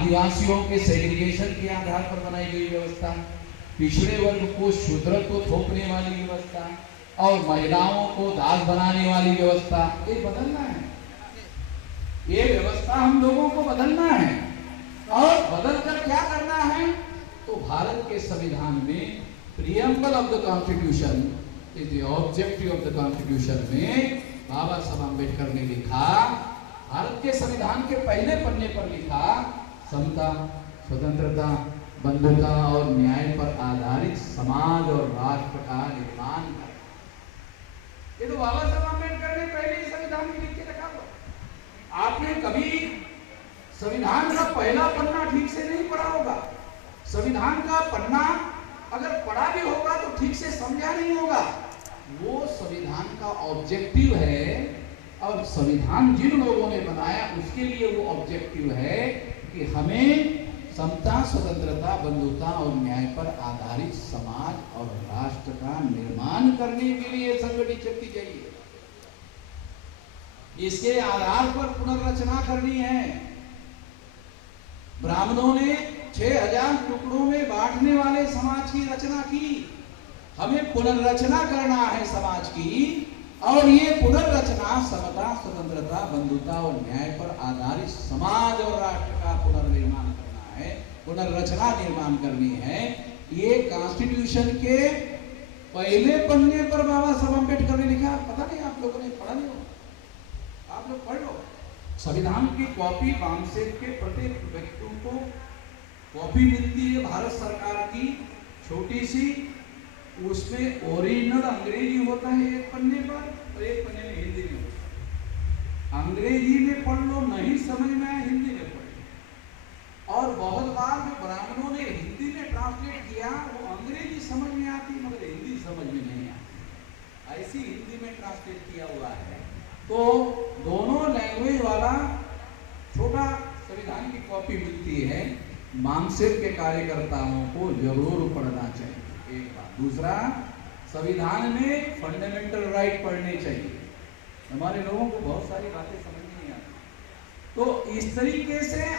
आदिवासियों के सेग्रीगेशन के आधार पर बनाई गई व्यवस्था, पिछड़े वर्ग को शूद्रत्व थोपने वाली व्यवस्था और महिलाओं को दास बनाने वाली व्यवस्था, ये बदलना है। ये व्यवस्था हम लोगों को बदलना है। और बदलकर क्या करना है? तो भारत के संविधान में preamble of the constitution is the objective of the constitution में बाबा साहब अम्बेडकर ने लिखा, भारत के संविधान के पहले पन्ने पर लिखा, समता, स्वतंत्रता, बंधुता और न्याय पर आधारित समाज और राष्ट्र का निर्माण कर। ये तो बाबा साहब अम्बेडकर ने पहले ही संविधान में लिख के रखा हुआ। आपने कभी संविधान का पहला पन्ना ठीक से नहीं पढ़ा होगा। संविधान का पन्ना अगर पढ़ा भी होगा तो ठीक से समझा नहीं होगा। वो संविधान का ऑब्जेक्टिव है और संविधान जिन लोगों ने बनाया उसके लिए वो ऑब्जेक्टिव है कि हमें समता, स्वतंत्रता, बंधुता और न्याय पर आधारित समाज और राष्ट्र का निर्माण करने के लिए संगठित शक्ति चाहिए। इसके आधार पर पुनर्रचना करनी है। ब्राह्मणों ने 6000 टुकड़ों में बांटने वाले समाज की रचना की। हमें पुनर्रचना करना है समाज की, और ये पुनर्रचना समता, स्वतंत्रता, बंधुता और न्याय पर आधारित समाज और राष्ट्र का पुनर्निर्माण करना है, पुनर्रचना निर्माण करनी है। ये कॉन्स्टिट्यूशन के पहले पन्ने पर बाबा साहब अम्बेडकर ने लिखा। पता नहीं आप लोगों ने पढ़ा नहीं हो, आप लोग पढ़ लो। संविधान की कॉपी बामसेन के प्रत्येक व्यक्ति को कॉपी मिलती है भारत सरकार की, छोटी सी। उसमें ओरिजिनल अंग्रेजी होता है एक पन्ने पर और एक पन्ने में हिंदी में होता है। अंग्रेजी में पढ़ लो, नहीं समझ में आए हिंदी में पढ़ लो। और बहुत बार जो ब्राह्मणों ने हिंदी में ट्रांसलेट किया वो अंग्रेजी समझ में आती मगर हिंदी समझ में नहीं आती, ऐसी हिंदी में ट्रांसलेट किया हुआ है। तो दोनों लैंग्वेज वाला छोटा संविधान की कॉपी मिलती है। मानसिक के कार्यकर्ताओं को जरूर पढ़ना चाहिए, एक बात। दूसरा, संविधान में फंडामेंटल राइट पढ़ने चाहिए। हमारे लोगों को बहुत सारी बातें समझ नहीं आती। तो इस तरीके से